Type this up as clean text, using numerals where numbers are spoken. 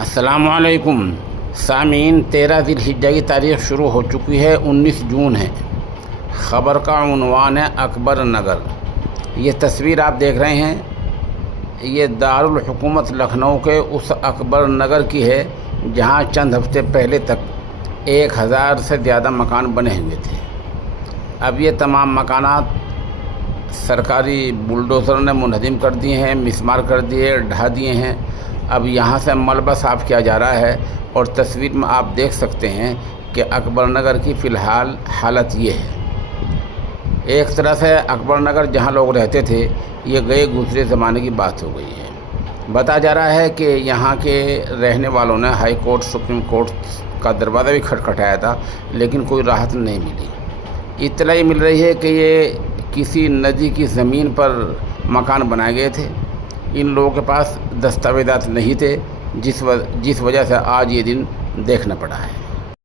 السلام علیکم سامعین، 13 ذی الحجہ کی تاریخ شروع ہو چکی ہے، 19 جون ہے۔ خبر کا عنوان ہے اکبر نگر۔ یہ تصویر آپ دیکھ رہے ہیں، یہ دارالحکومت لکھنؤ کے اس اکبر نگر کی ہے جہاں چند ہفتے پہلے تک 1000 سے زیادہ مکان بنے ہوئے تھے۔ اب یہ تمام مکانات سرکاری بلڈوزر نے منہدم کر دیے ہیں، مسمار کر دیے، ڈھا دیے ہیں۔ اب یہاں سے ملبہ صاف کیا جا رہا ہے اور تصویر میں آپ دیکھ سکتے ہیں کہ اکبر نگر کی فی الحال حالت یہ ہے۔ ایک طرح سے اکبر نگر جہاں لوگ رہتے تھے یہ گئے گزرے زمانے کی بات ہو گئی ہے۔ بتایا جا رہا ہے کہ یہاں کے رہنے والوں نے ہائی کورٹ، سپریم کورٹ کا دروازہ بھی کھٹکھٹایا تھا لیکن کوئی راحت نہیں ملی۔ اطلاع یہ مل رہی ہے کہ یہ کسی ندی کی زمین پر مکان بنائے گئے تھے۔ ان لوگوں کے پاس دستاویزات نہیں تھے، جس وجہ سے آج یہ دن دیکھنا پڑا ہے۔